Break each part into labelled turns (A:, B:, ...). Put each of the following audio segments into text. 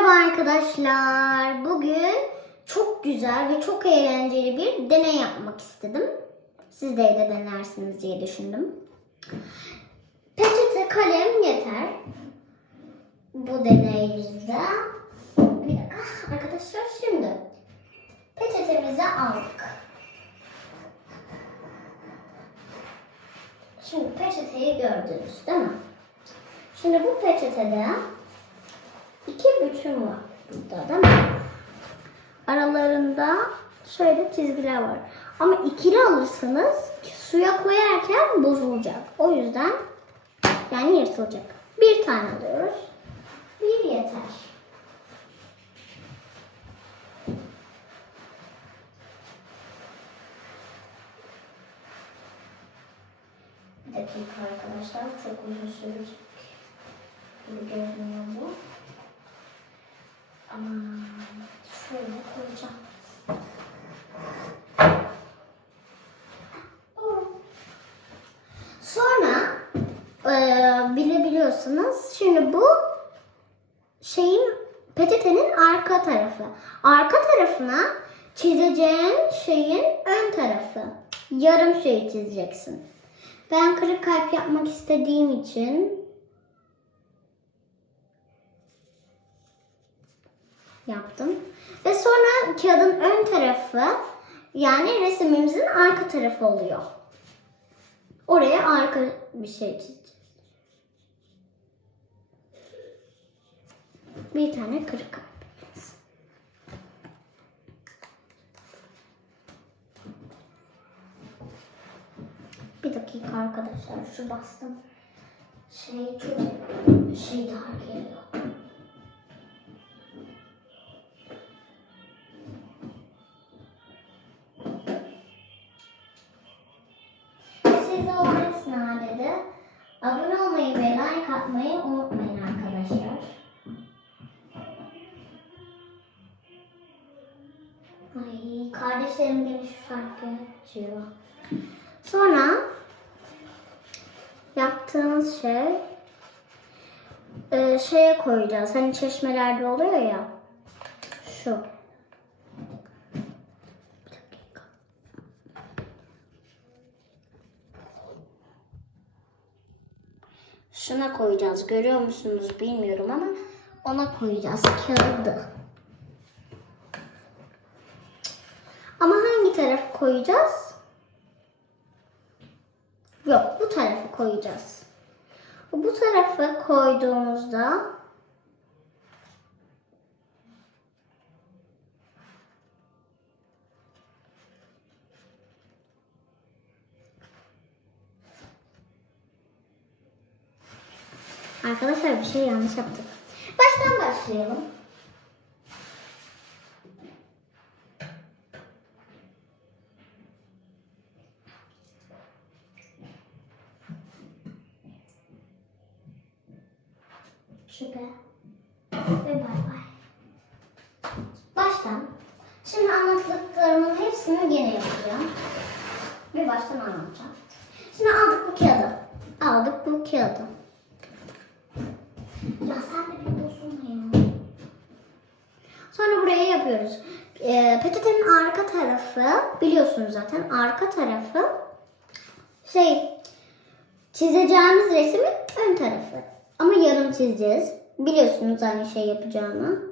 A: Merhaba arkadaşlar. Bugün çok güzel ve çok eğlenceli bir deney yapmak istedim. Siz de evde denersiniz diye düşündüm. Peçete, kalem yeter. Bu deneyimizde. Bir dakika arkadaşlar şimdi peçetemizi aldık. Şimdi peçeteyi gördünüz değil mi? Şimdi bu peçetede bütün var burada değil mi? Aralarında şöyle çizgiler var. Ama ikili alırsanız suya koyarken bozulacak. O yüzden yani yırtılacak. Bir tane alıyoruz. Bir yeter. Bir dakika arkadaşlar çok uzun sürecek gibi görünüyor bu. Ama şöyle koyacağım. Sonra eee bilebiliyorsunuz. Şimdi bu şeyin peçetenin arka tarafı. Arka tarafına çizeceğin şeyin ön tarafı. Yarım şeyi çizeceksin. Ben kırık kalp yapmak istediğim için yaptım. Ve sonra kağıdın ön tarafı yani resimimizin arka tarafı oluyor. Oraya arka bir şey çizeceğiz. Bir tane kırık. Bir dakika arkadaşlar şu bastım. Şey çok şey daha geliyor. Like atmayı unutmayın arkadaşlar. Ay kardeşlerim beni şu şarkı açıyor. Sonra yaptığımız şey e, şeye koyacağız. Hani çeşmelerde oluyor ya. Şu. Şuna koyacağız. Görüyor musunuz bilmiyorum ama ona koyacağız kağıdı. Ama hangi tarafı koyacağız? Yok bu tarafı koyacağız. Bu tarafı koyduğumuzda Arkadaşlar bir şey yanlış yaptık. Baştan başlayalım. Şüphe ve bay bay. Baştan. Şimdi anlattıklarımın hepsini gene yapacağım. Ve baştan anlatacağım. Şimdi aldık bu kağıdı. Aldık bu kağıdı. Ya sen de bir bozulma ya. Sonra buraya yapıyoruz. Ee, peçetenin arka tarafı biliyorsunuz zaten arka tarafı şey çizeceğimiz resmin ön tarafı. Ama yarım çizeceğiz. Biliyorsunuz aynı şey yapacağını.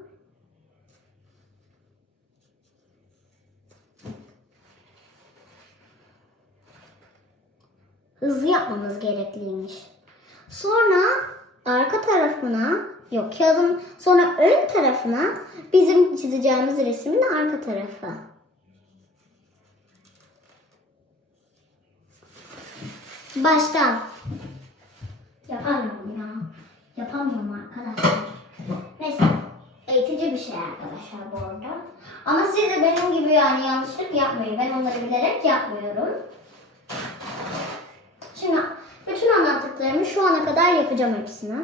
A: Hızlı yapmamız gerekliymiş. Sonra arka tarafına yok kağıdın sonra ön tarafına bizim çizeceğimiz resmin arka tarafı. Baştan. Yapamıyorum ya. Yapamıyorum arkadaşlar. Neyse. Eğitici bir şey arkadaşlar bu arada. Ama siz de benim gibi yani yanlışlık yapmayın. Ben onları bilerek yapmıyorum. Şimdi bütün anlattıklarımı şu ana kadar yapacağım hepsini.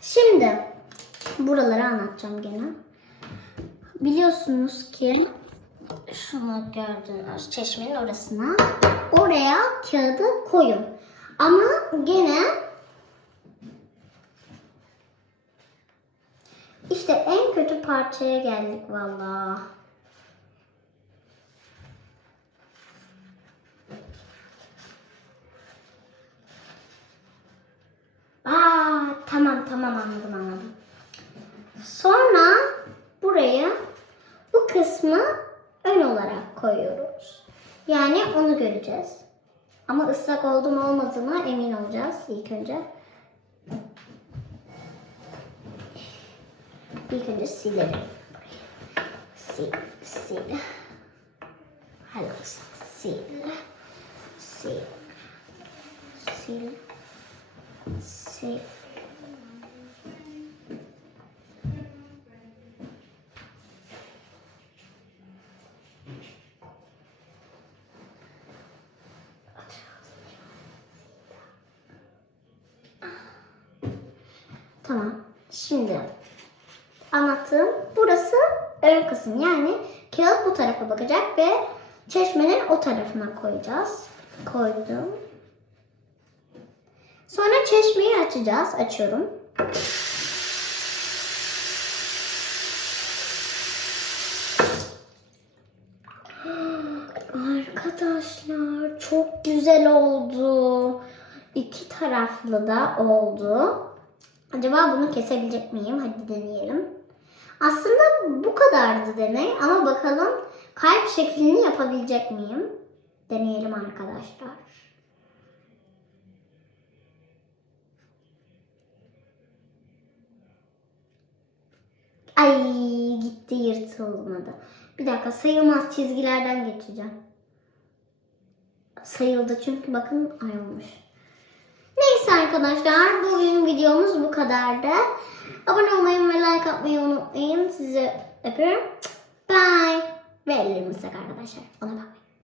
A: Şimdi buraları anlatacağım gene. biliyorsunuz ki şunu gördüğünüz çeşmenin orasına oraya kağıdı koyun. Ama gene işte en kötü parçaya geldik vallahi. Aa, tamam tamam anladım anladım. Sonra buraya bu kısmı ön olarak koyuyoruz. Yani onu göreceğiz. Ama ıslak oldu mu olmadığına emin olacağız ilk önce. İlk önce silelim. Sil, sil. Olsun. Sil. Sil. Sil. Sil. Tamam. Şimdi anlattığım burası ön kısım. Yani kağıt bu tarafa bakacak ve çeşmenin o tarafına koyacağız. Koydum. Sonra çeşmeyi açacağız. Açıyorum. Arkadaşlar çok güzel oldu. İki taraflı da oldu. Acaba bunu kesebilecek miyim? Hadi deneyelim. Aslında bu kadardı deney ama bakalım kalp şeklini yapabilecek miyim? Deneyelim arkadaşlar. Ay gitti yırtılmadı. Bir dakika sayılmaz çizgilerden geçeceğim. Sayıldı çünkü bakın ay olmuş. Neyse arkadaşlar bugün videomuz bu kadardı. Abone olmayı ve like atmayı unutmayın. Sizi öpüyorum. Bye. Ve ellerimi sık arkadaşlar. Ona bak.